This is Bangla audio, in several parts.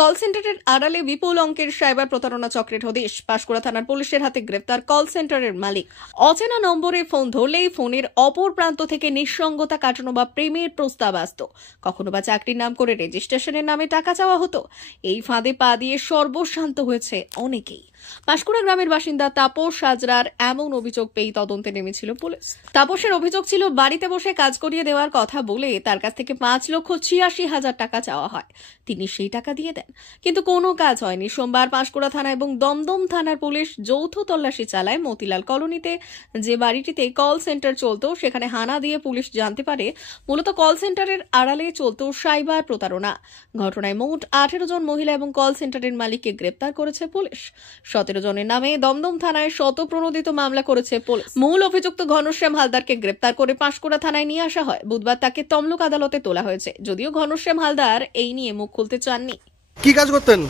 কল সেন্টারের আড়ালে বিপুল অঙ্কের সাইবার প্রতারণা চক্রের হদিশ। পাঁশকুড়া থানার পুলিশের হাতে গ্রেফতার কল সেন্টারের মালিক। অচেনা নম্বরে ফোন ধরলেই ফোনের অপর প্রান্ত থেকে নিঃসঙ্গতা কাটানো বা প্রেমের প্রস্তাব আসত। কখনো বা চাকরির নাম করে রেজিস্ট্রেশনের নামে টাকা চাওয়া হতো। এই ফাঁদে পা দিয়ে সর্বশান্ত হয়েছে অনেকেই। পাঁশকুড়া গ্রামের বাসিন্দা তাপস হাজরার এমন অভিযোগ পেয়ে তদন্তে নেমেছিল পুলিশ। তাপসের অভিযোগ ছিল, বাড়িতে বসে কাজ করিয়ে দেওয়ার কথা বলে তার কাছ থেকে 5,86,000 টাকা চাওয়া হয়। তিনি সেই টাকা দিয়ে দেন, কিন্তু কোনো কাজ হয়নি। সোমবার পাঁশকুড়া থানা এবং দমদম থানার পুলিশ যৌথ তল্লাশি চালায় মতিলাল কলোনিতে যে বাড়িটিতে কল সেন্টার চলত। সেখানে হানা দিয়ে পুলিশ জানতে পারে মূলত কল সেন্টারের আড়ালে চলত সাইবার প্রতারণা। ঘটনায় মোট 18 জন মহিলা এবং কল সেন্টারের মালিককে গ্রেপ্তার করেছে পুলিশ। 17 জনের নামে দমদম থানায় শতপ্রণোদিত মামলা করেছে পুলিশ। মূল অভিযুক্ত ঘনশ্যাম হালদারকে গ্রেপ্তার করে পাঁশকুড়া থানায় নিয়ে আসা হয়। বুধবার তাকে তমলুক আদালতে তোলা হয়েছে। যদিও ঘনশ্যাম হালদার এই নিয়ে মুখ খুলতে চাননি। কি কাজ করতেন?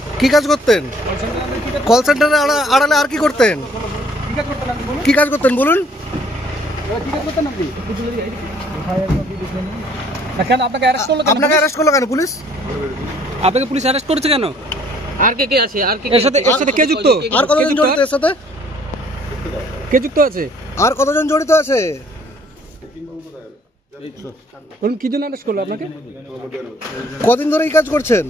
কল সেন্টারে আড়ালে আর কি করতেন? কি কাজ করতেন বলুন? আপনাকে অ্যারেস্ট করলো কেন পুলিশ? আপনাকে পুলিশ অ্যারেস্ট করেছে কেন? আর কে আছে? আর এর সাথে কে যুক্ত? আর কতজন জড়িত এর সাথে? কে যুক্ত আছে? আর কতজন জড়িত আছে? বলুন, কি জন্য অ্যারেস্ট করলো আপনাকে? কদিন ধরে এই কাজ করছেন?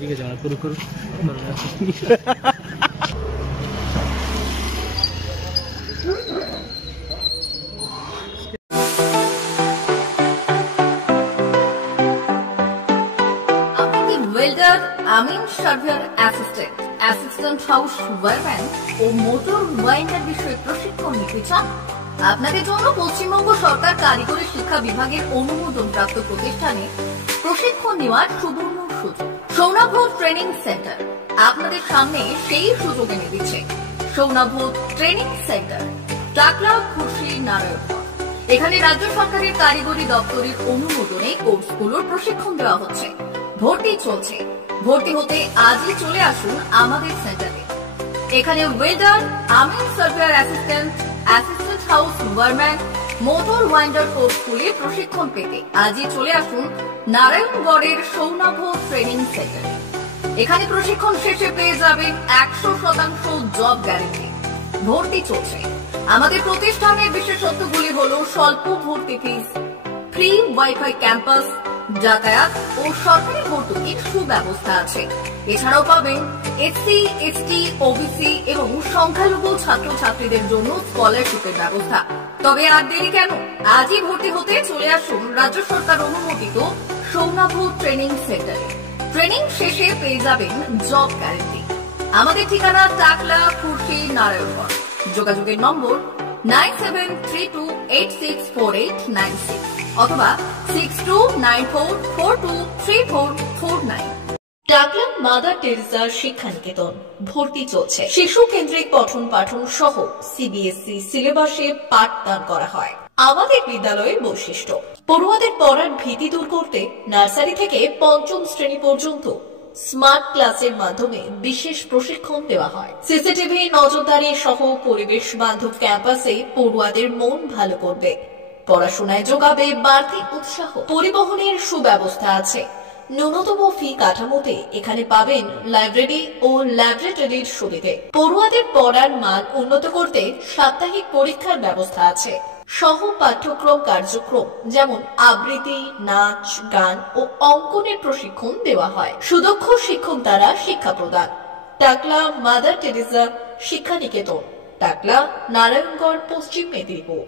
ঠিক আছে, করুন। ওয়েল্ডার, আমিন সার্ভেয়ার অ্যাসিস্ট্যান্ট হাউস ওয়ারম্যান ও মোটর ওয়াইন্ডার বিষয়ে প্রশিক্ষণ নিতে চান? আপনাদের জন্য পশ্চিমবঙ্গ সরকার কারিগরি শিক্ষা বিভাগের অনুমোদনপ্রাপ্ত প্রতিষ্ঠানে প্রশিক্ষণ নেওয়ার সুবর্ণ সুযোগ। সৌনাভ ট্রেনিং সেন্টার আপনাদের সামনে সেই সুযোগ এনে দিচ্ছে। সৌনাভ ট্রেনিং সেন্টার, টাকলা, খুশি, নারায়ণগড়। এখানে রাজ্য সরকারের কারিগরি দপ্তরের অনুমোদনে কোর্সগুলোর প্রশিক্ষণ দেওয়া হচ্ছে। ভর্তি চলছে। ভর্তি হতে আজই চলে আসুন আমাদের সেন্টারে। এখানে ওয়েল্ডার, আমিন surveyor assistant house wireman, motor winder কোর্সগুলি প্রশিক্ষণ পেতে আজই চলে আসুন নারায়ণগড়ের সৌনাভ ট্রেনিং সেন্টারে। এখানে প্রশিক্ষণ শেষে পেয়ে যাবেন 100% জব গ্যারেন্টি। ভর্তি চলছে। আমাদের প্রতিষ্ঠানের বিশেষত্বগুলি হল স্বল্প ভর্তি ফিস, ফ্রি ওয়াইফাই ক্যাম্পাস, যাতায়াত ও সরকারি ভর্তুকির সুব্যবস্থা আছে। এছাড়াও পাবেন এসসি, এসটি, ওবিসি এবং সংখ্যালঘু ছাত্রছাত্রীদের জন্য স্কলারশিপের ব্যবস্থা। তবে আর দেরি কেন? আজই ভর্তি হতে চলে আসুন রাজ্য সরকার অনুমোদিত সৌনাভ ট্রেনিং সেন্টারে। ট্রেনিং শেষে পেয়ে যাবেন জব গ্যারেন্টি। আমাদের ঠিকানা টাকলা, খুশি, নারায়ণগড়। যোগাযোগের নম্বর 9732864896 অথবা 6294423449। টাকলা মাদার টেরেসা শিক্ষানিকেতন। ভর্তি চলছে। শিশু কেন্দ্রিক পঠন পাঠন সহ সিবিএসই সিলেবাসে পাঠদান করা হয়। আমাদের বিদ্যালয়ের বৈশিষ্ট্য: পড়ুয়াদের পড়ার ভীতি দূর করতে নার্সারি থেকে 5ম শ্রেণী পর্যন্ত স্মার্ট ক্লাসের মাধ্যমে বিশেষ প্রশিক্ষণ দেওয়া হয়। সিসিটিভি নজরদারি সহ পরিবেশ বান্ধব ক্যাম্পাসে পড়ুয়াদের মন ভালো করবে। পড়াশোনায় যোগাবে বাড়তি উৎসাহ। পরিবহনের সুব্যবস্থা আছে। ন্যূনতম ফি কাঠামোতে এখানে পাবেন লাইব্রেরি ও ল্যাবরেটরির সুবিধে। পড়ুয়াদের পড়ার মান উন্নত করতে সাপ্তাহিক পরীক্ষার ব্যবস্থা আছে। সহ পাঠ্যক্রম কার্যক্রম যেমন আবৃত্তি, নাচ, গান ও অঙ্কনের প্রশিক্ষণ দেওয়া হয়। সুদক্ষ শিক্ষক দ্বারা শিক্ষা প্রদান। টাকলা মাদার টেরেসা শিক্ষানিকেতন, টাকলা, নারায়ণগড়, পশ্চিম মেদিনীপুর।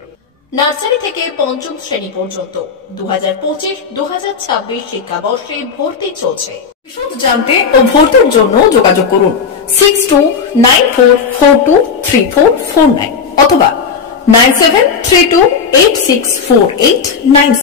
নার্সারি থেকে 5ম শ্রেণী পর্যন্ত 2025-2026 শিক্ষাবর্ষে ভর্তি চলছে। বিশদ জানতে ও ভর্তির জন্য যোগাযোগ করুন 6294423449 অথবা 9732864896।